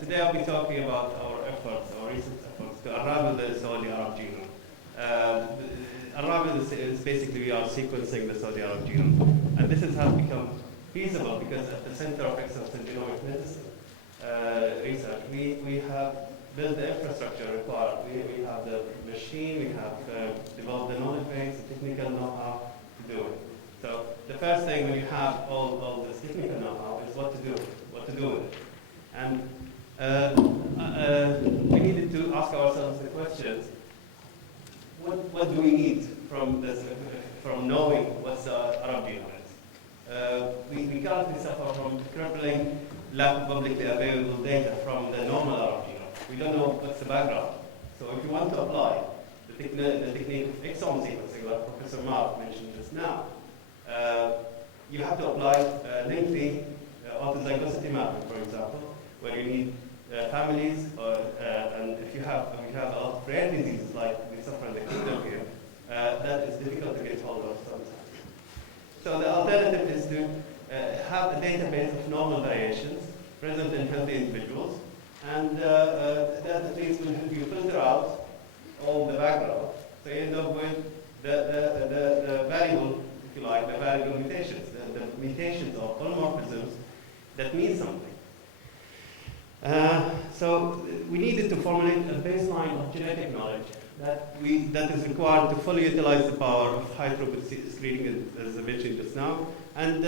Today I'll be talking about our efforts, our recent efforts to unravel the Saudi Arab genome. Unravel is basically we are sequencing the Saudi Arab genome. And this has become feasible because at the Center of Excellence in Genomic Medicine research, we have built the infrastructure required. We have the machine, we have developed the knowledge base, the technical know-how to do it. So the first thing when you have all this technical know-how is what to do with it. And we needed to ask ourselves the questions, what do we need from this, from knowing what the Arab genome is? We currently suffer from crippling lack of publicly available data from the normal Arab genome. We don't know what's the background. So if you want to apply the technique of exome sequencing, like Professor Mark mentioned just now, you have to apply lengthy autozygosity mapping, for example, where you need families, and if you have a lot of rare diseases like we suffer in the kingdom here, that is difficult to get hold of sometimes. So the alternative is to have a database of normal variations present in healthy individuals, and that at least will help you filter out all the background. So you end up with the variable, if you like, the variable mutations, the mutations or polymorphisms that mean something. So we needed to formulate a baseline of genetic knowledge that is required to fully utilize the power of high-throughput screening, as I mentioned just now. And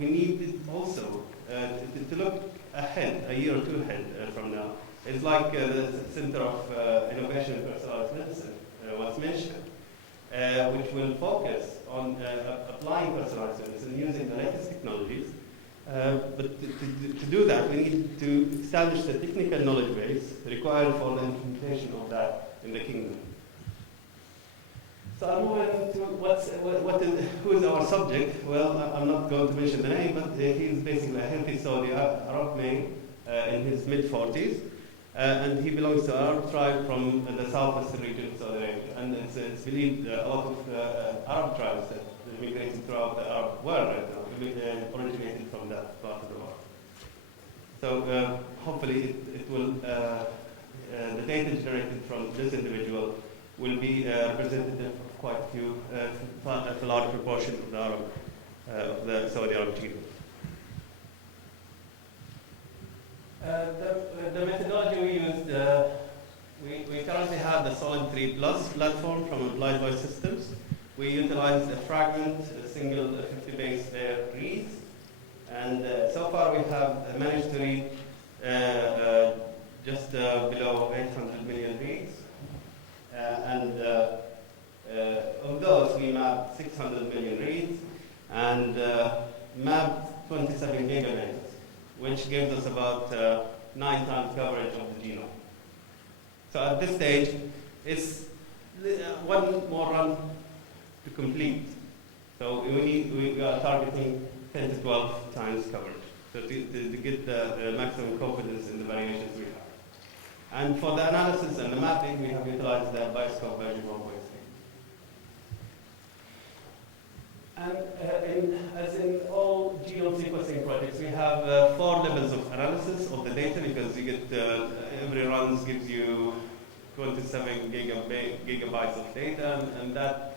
we needed also to look ahead, a year or two ahead from now. It's like the Center of Innovation in Personalized Medicine was mentioned, which will focus on applying personalized medicine using the latest technologies. But to do that, we need to establish the technical knowledge base required for the implementation of that in the kingdom. So I'll move on to who is our subject. Well, I'm not going to mention the name, but he's basically a healthy Saudi Arab male in his mid-40s. And he belongs to an Arab tribe from the southwestern region of Saudi Arabia. And it's believed a lot of Arab tribes that immigrated throughout the Arab world right now originated from that part of the world. So hopefully it will, the data generated from this individual will be representative of quite a few, a large proportion of the Arab, of the Saudi Arab genome. The methodology we used, we currently have the Solid 3 Plus platform from Applied Voice Systems. We utilized a fragment, a single 50 base pair reads, and so far we have managed to read just below 800 million reads, and of those we mapped 600 million reads and mapped 27 gigabytes, which gives us about 9 times coverage of the genome. So at this stage, it's one more run to complete. So we are targeting 10 to 12 times coverage, so to get the maximum confidence in the variations we have. And for the analysis and the mapping, we have utilized the Bioscope version 1.3. And as in all genome sequencing projects, we have 4 levels of analysis of the data, because you get every run gives you 27 gigabytes of data, and that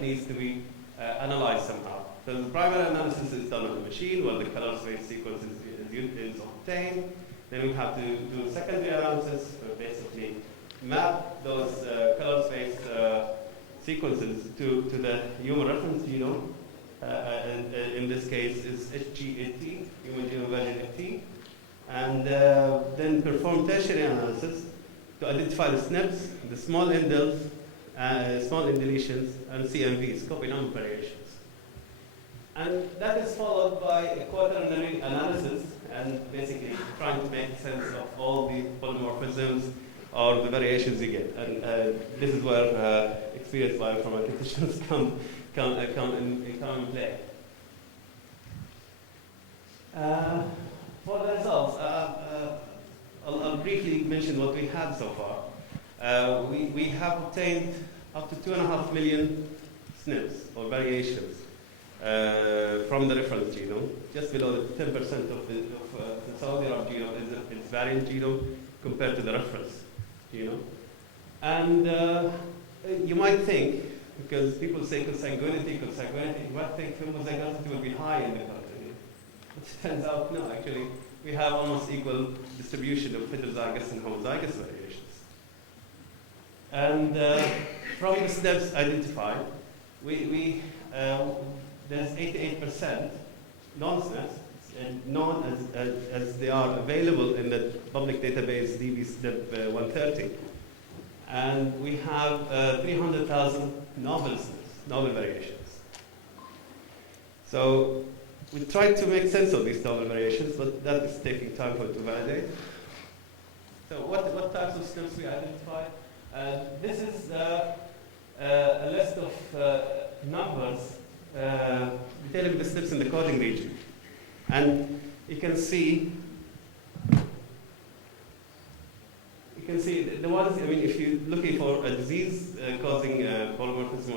needs to be analyzed somehow. So the primary analysis is done on the machine, where the color space sequence is obtained. Then we have to do secondary analysis, basically map those color space sequences to the human reference genome. And in this case is HG80, human genome version 80. And then perform tertiary analysis to identify the SNPs, the small indels, small indeletions, and CMVs, copy number variations. And that is followed by a quaternary analysis, and basically trying to make sense of all the polymorphisms or the variations you get. And this is where experienced bioinformaticians come in play. For the results, I'll briefly mention what we had so far. We have obtained up to 2.5 million SNPs or variations from the reference genome. Just below the 10% of the Saudi Arab genome is variant genome compared to the reference genome. And you might think, because people say consanguinity, you might think homozygosity will be high in the country. It turns out, no, actually, we have almost equal distribution of heterozygous and homozygous variations. And from the SNPs identified, there's 88% non-SNPs, known as they are available in the public database DB SNP 130. And we have 300,000 novel SNPs, novel variations. So we tried to make sense of these novel variations, but that is taking time to validate. So what types of SNPs we identified? This is a list of numbers detailing the SNPs in the coding region. And you can see the ones, I mean, if you're looking for a disease causing polymorphism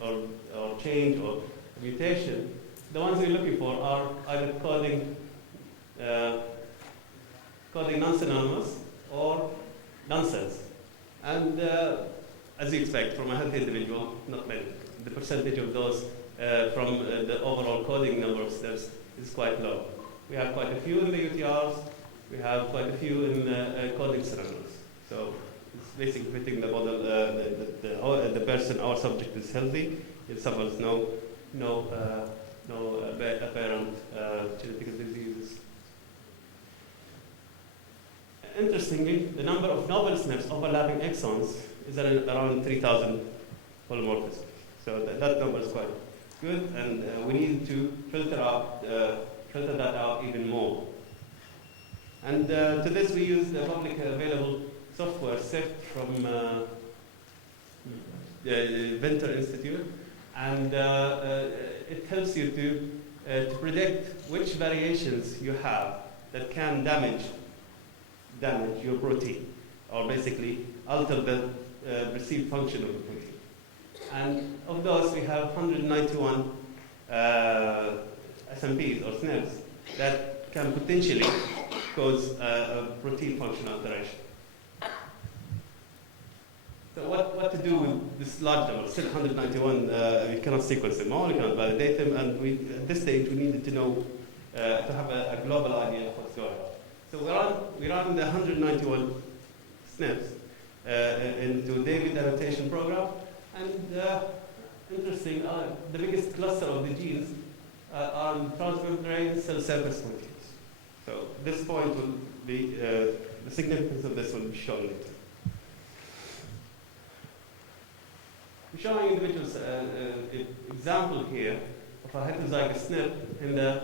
or change or mutation, the ones you're looking for are either coding non-synonymous or nonsense. And as you expect from a healthy individual, not many. The percentage of those from the overall coding number of steps is quite low. We have quite a few in the UTRs. We have quite a few in coding synonyms. So it's basically fitting the model. The person, our subject, is healthy. It suffers no apparent genetic diseases. Interestingly, the number of novel SNPs overlapping exons is around 3,000 polymorphisms. So that number is quite good, and we need to filter that out even more. And to this, we use the public available software SIFT from the Venter Institute, and it helps you to predict which variations you have that can damage your protein, or basically alter the perceived function of the protein. And of those, we have 191 SNPs or SNPs that can potentially cause a protein function alteration. So what to do with this large number? Still 191, we cannot sequence them all, we cannot validate them, and at this stage we needed to know, to have a global idea of what's going on. So we run the 191 SNPs into David annotation program, and interesting, the biggest cluster of the genes are in transmembrane cell surface proteins. So this point will be, the significance of this will be shown later. We're showing individuals example here of a heterozygous SNP in the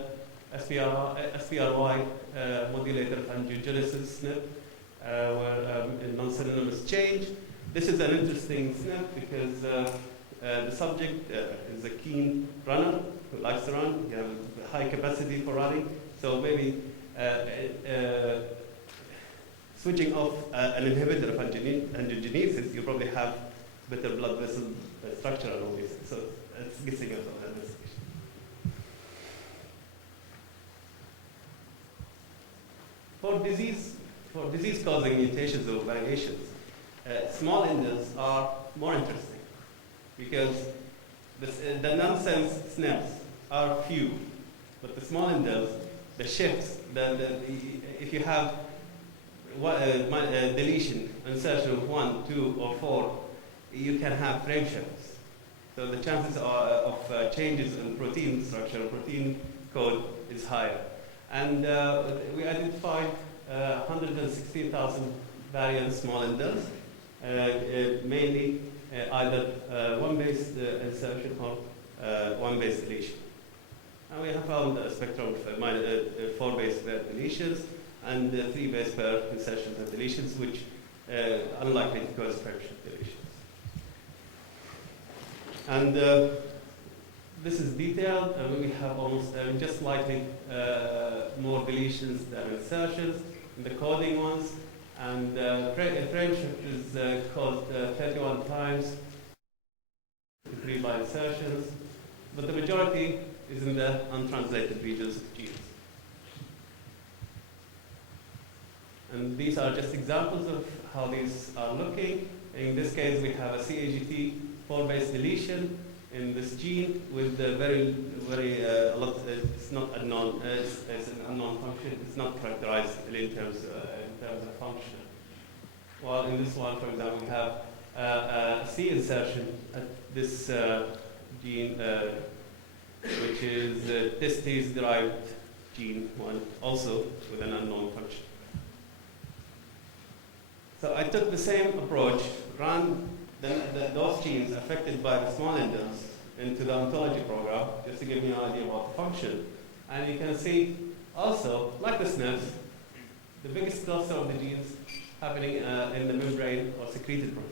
SPRY modulator of angiogenesis SNP, where non-synonymous change. This is an interesting SNP because the subject is a keen runner who likes to run. You have a high capacity for running, so maybe switching off an inhibitor of angiogenesis, you probably have better blood vessel structure and all this. So it's guessing us on that investigation. For disease-causing mutations or variations, small indels are more interesting because the nonsense SNPs are few, but the small indels, the shifts, if you have deletion, insertion of 1, 2, or 4, you can have frame shifts. So the chances of changes in protein structure, protein code is higher. And we identified 116,000 variant small indels, mainly either one-base insertion or one-base deletion. And we have found a spectrum of 4 base pair deletions and 3 base pair insertions and deletions, which are unlikely to cause frame shift deletions. And this is detailed, and we have almost just slightly more deletions than insertions in the coding ones. And frame shift is caused 31 times, 3 by insertions, but the majority is in the untranslated regions of genes. And these are just examples of how these are looking. In this case, we have a CAGT4 base deletion in this gene with a a lot. It's not unknown. It's an unknown function. It's not characterized in terms of function. While in this one, for example, we have a C insertion at this gene, which is testis-derived gene one, also with an unknown function. So I took the same approach, ran those genes affected by the small endomes into the ontology program, just to give you an idea about the function. And you can see also, like the SNPs, the biggest cluster of the genes happening in the membrane or secreted protein.